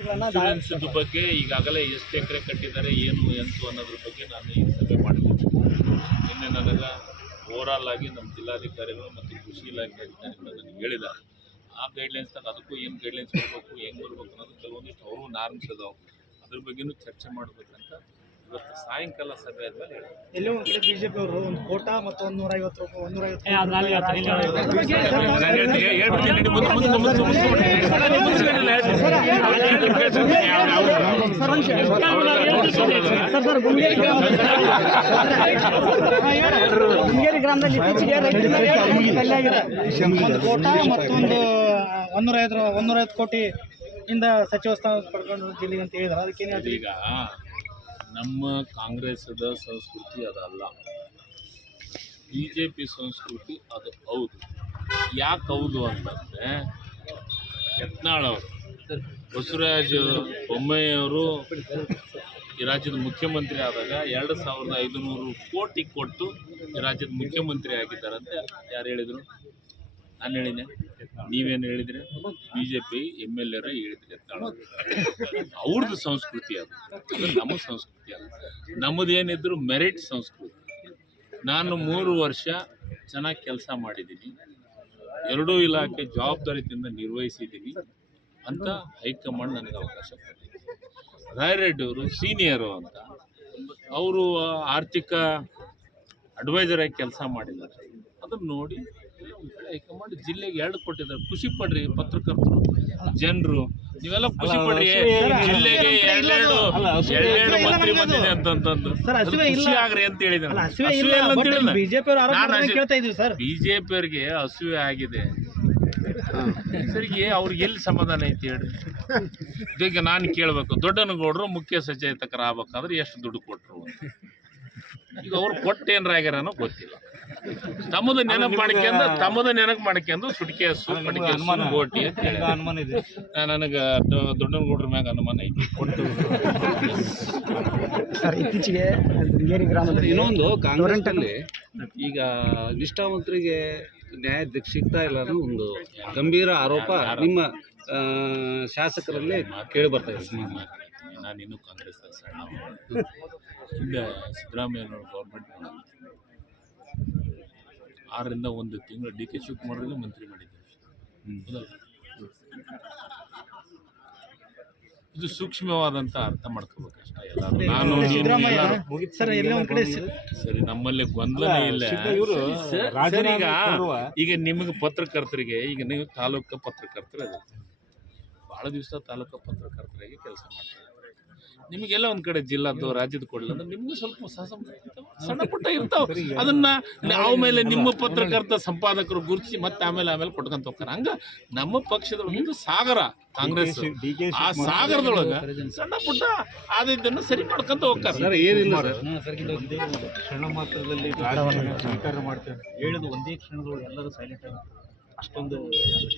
Insurance ಬಗ್ಗೆ ಈಗಾಗಲೇ ಎಷ್ಟು ಎಕರೆ ಕಟ್ಟಿದ್ದಾರೆ ಏನು ಎಂತು ಅನ್ನೋದ್ರ ಬಗ್ಗೆ ನಾನು ಈ ಸಭೆ ಮಾಡಿದ್ದೀನಿ. ನಿನ್ನೆ ನನಗೆ ಓವರಾಲ್ ಆಗಿ ನಮ್ಮ ಜಿಲ್ಲಾಧಿಕಾರಿಗಳು ಮತ್ತು ಕೃಷಿ ಇಲಾಖೆ ಅಧಿಕಾರಿಗಳು ನನಗೆ ಹೇಳಿದ್ದಾರೆ. ಆ ಗೈಡ್ಲೈನ್ಸ್ದಾಗ ಅದಕ್ಕೂ ಏನು ಗೈಡ್ಲೈನ್ಸ್ ಕೊಡಬೇಕು, ಹೆಂಗೆ ಬರಬೇಕು ಅನ್ನೋದು ಕೆಲವೊಂದಿಷ್ಟು ಅವರು ನಾರ್ಮ್ಸ್ ಅದಾವೆ. ಅದ್ರ ಬಗ್ಗೆನೂ ಚರ್ಚೆ ಮಾಡಬೇಕಂತ ಇವತ್ತು ಸಾಯಂಕಾಲ ಸಭೆ ಆದಮೇಲೆ ಹೇಳಿ. ಎಲ್ಲೋ ಒಂದು ಕಡೆ ಬಿಜೆಪಿ ಅವರು ಒಂದು ಕೋಟಾ ಮತ್ತು 150 ರೂಪಾಯಿ ಗುಂಗೇರಿ ಗ್ರಾಮದಲ್ಲಿ ಇತ್ತೀಚೆಗೆ ರೈತರ ಒಂದು ಕೋಟಾ ಮತ್ತೊಂದು 150 ಕೋಟಿ ಇಂದ ಸಚಿವ ಸ್ಥಾನ ಪಡ್ಕೊಂಡು ಜಿಲ್ಲೆಗೆ ಅಂತ ಹೇಳಿದ್ರು. ಅದಕ್ಕೇನು ಈಗ ನಮ್ಮ ಕಾಂಗ್ರೆಸ್ದ ಸಂಸ್ಕೃತಿ ಅದಲ್ಲ, BJP ಸಂಸ್ಕೃತಿ ಅದು ಹೌದು. ಯಾಕೆ ಹೌದು ಅಂತಂದರೆ ಯತ್ನಾಳ್ ಅವರು ಬಸವರಾಜ ಬೊಮ್ಮಾಯಿಯವರು ಈ ರಾಜ್ಯದ ಮುಖ್ಯಮಂತ್ರಿ ಆದಾಗ 2500 ಕೋಟಿ ಕೊಟ್ಟು ಈ ರಾಜ್ಯದ ಮುಖ್ಯಮಂತ್ರಿ ಆಗಿದ್ದಾರಂತ ಯಾರು ಹೇಳಿದರು? ನಾನು ಹೇಳಿದೆ, ನೀವೇನು ಹೇಳಿದ್ರಿ? BJP MLA ಹೇಳಿದ್ರಿ ಯತ್ನಾಳ್. ಅವ್ರದ್ದು ಸಂಸ್ಕೃತಿ ಅದು ನಮ್ಮ ಸಂಸ್ಕೃತಿ ಅಲ್ಲ. ನಮ್ಮದೇನಿದ್ರು ಮೆರಿಟ್ ಸಂಸ್ಕೃತಿ. ನಾನು 3 ವರ್ಷ ಚೆನ್ನಾಗಿ ಕೆಲಸ ಮಾಡಿದ್ದೀನಿ, 2 ಇಲಾಖೆ ಜವಾಬ್ದಾರಿಯಿಂದ ನಿರ್ವಹಿಸಿದ್ದೀನಿ ಅಂತ ಹೈಕಮಾಂಡ್ ನನಗೆ ಅವಕಾಶ ಕೊಟ್ಟಿದೆ. ರಾಯರೆಡ್ಡಿ ಅವರು ಸೀನಿಯರು ಅಂತ ಅವರು ಆರ್ಥಿಕ ಅಡ್ವೈಸರ್ ಆಗಿ ಕೆಲಸ ಮಾಡಿದ್ದಾರೆ. ಅದನ್ನು ನೋಡಿ ಹೈಕಮಾಂಡ್ ಜಿಲ್ಲೆಗೆ 2 ಕೊಟ್ಟಿದ್ದಾರೆ. ಖುಷಿ ಪಡ್ರಿ ಪತ್ರಕರ್ತರು, ಜನರು, ನೀವೆಲ್ಲ ಖುಷಿ ಪಡ್ರಿ. ಜಿಲ್ಲೆಗೆ 2 ಮಂತ್ರಿ ಬಂದಿದೆ ಅಂತಂದು ಖುಷಿ ಆಗ್ರಿ ಅಂತ ಹೇಳಿದ್ದಾರೆ. ಬಿಜೆಪಿಯವ್ರಿಗೆ ಹಸುವೆ ಆಗಿದೆ. ಸರಿಗೆ ಅವ್ರಿಗೆ ಎಲ್ಲಿ ಸಮಾಧಾನ ಐತಿ ಹೇಳಿ? ಈಗ ನಾನು ಕೇಳಬೇಕು, ದೊಡ್ಡನಗೌಡರು ಮುಖ್ಯ ಸಚೇತಕರಾಗಬೇಕಾದ್ರೆ ಎಷ್ಟು ದುಡ್ಡು ಕೊಟ್ಟರು ಅಂತ. ಈಗ ಅವ್ರು ಕೊಟ್ಟೇನ್ರಾಗ್ಯಾರನೋ ಗೊತ್ತಿಲ್ಲ. ತಮ್ಮದ ನೆನಪು ಮಾಡ್ಕೊಂಡು ಸುಟಿಕೆ ಗೋಟಿ ಅಂತ ನನಗೆ ದೊಡ್ಡನಗೌಡ್ರ ಮ್ಯಾಗ ಅನುಮಾನ ಐತಿ. ಸರ್, ಇತ್ತೀಚೆಗೆ ಗುಂಗೇರಿ ಗ್ರಾಮದಲ್ಲಿ ಇನ್ನೊಂದು ಕಾಂಗ್ರೆಸ್ನಲ್ಲಿ ಈಗ ನಿಷ್ಠಾವಂತರಿಗೆ ನ್ಯಾಯ ಸಿಗ್ತಾ ಇಲ್ಲ ಅನ್ನೋ ಒಂದು ಗಂಭೀರ ಆರೋಪ ನಿಮ್ಮ ಶಾಸಕರಲ್ಲಿ ಕೇಳಿ ಬರ್ತಾ ಇದೆ. ನಾನು ಇನ್ನೂ ಕಾಂಗ್ರೆಸ್ ಸಣ್ಣ ಹಿಂದೆ ಸಿದ್ದರಾಮಯ್ಯನವ್ರ ಗೌರ್ಮೆಂಟ್ 6ರಿಂದ 1 ತಿಂಗಳು DK ಶಿವಕುಮಾರ್ಗೆ ಮಂತ್ರಿ ಮಾಡಿದ್ದೇವೆ. ಇದು ಸೂಕ್ಷ್ಮವಾದಂಥ ಅರ್ಥ ಮಾಡ್ಕೋಬೇಕಷ್ಟ ಎಲ್ಲರೂ. ನಾನು ಸರಿ, ನಮ್ಮಲ್ಲಿ ಗೊಂದಲನೇ ಇಲ್ಲ. ಈಗ ನಿಮಗೆ ಪತ್ರಕರ್ತರಿಗೆ, ಈಗ ನೀವು ತಾಲೂಕು ಪತ್ರಕರ್ತರು ಅದ, ಭಾಳ ದಿವಸ ತಾಲೂಕು ಪತ್ರಕರ್ತರಾಗಿ ಕೆಲಸ ಮಾಡ್ತಾರೆ. ನಿಮಗೆಲ್ಲ ಒಂದು ಕಡೆ ಜಿಲ್ಲಾದ್ದು ರಾಜ್ಯದ ಕೊಡಲಿಲ್ಲ ಅಂದ್ರೆ ನಿಮಗೂ ಸ್ವಲ್ಪ ಸಣ್ಣ ಪುಟ್ಟ ಇರ್ತಾವೆ. ಅದನ್ನು ಆಮೇಲೆ ನಿಮ್ಮ ಪತ್ರಕರ್ತ ಸಂಪಾದಕರು ಗುರುತಿಸಿ ಮತ್ತೆ ಆಮೇಲೆ ಕೊಟ್ಕೊಂತ ಹೋಗ್ತಾರೆ. ಹಂಗೆ ನಮ್ಮ ಪಕ್ಷದೊಳಗೆ ಸಾಗರ ಕಾಂಗ್ರೆಸ್, ಆ ಸಾಗರದೊಳಗೆ ಸಣ್ಣ ಪುಟ್ಟ ಆದಿದ್ದನ್ನು ಸರಿ ಮಾಡ್ಕೊಂತ ಹೋಗ್ತಾರೆ. ಸರ್, ಏನಿಲ್ಲ ಕ್ಷಣ ಮಾತ್ರದಲ್ಲಿ ಸ್ವೀಕಾರ ಮಾಡ್ತೇವೆ ಹೇಳಿದ ಒಂದೇ ಕ್ಷಣದೊಳಗೆ ಎಲ್ಲರೂ ಸೈಲೆಂಟ್ ಆಗಿ ಅಷ್ಟೊಂದು